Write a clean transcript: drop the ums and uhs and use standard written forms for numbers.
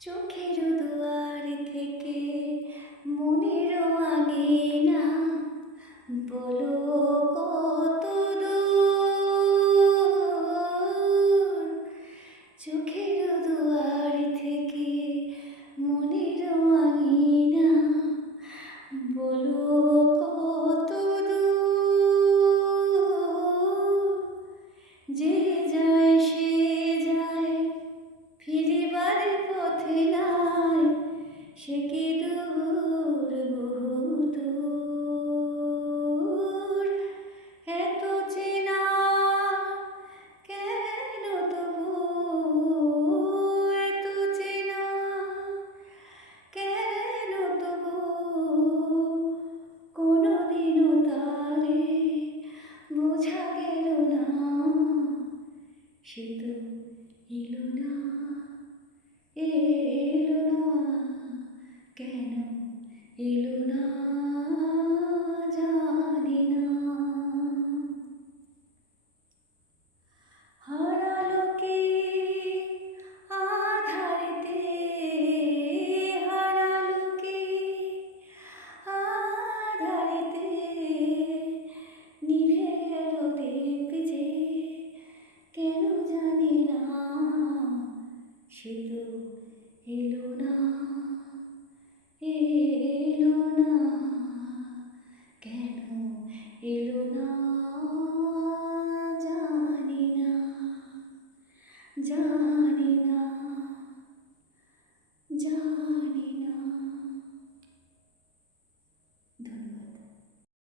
চোখের দুয়ার থেকে মনের আঙিনা বলো কত দূর। চোখের দুয়ার থেকে মনের আঙিনা বলো কত দূর। যে যায় সে যায়, ফিরিবার পথে নাই, সে কি দূর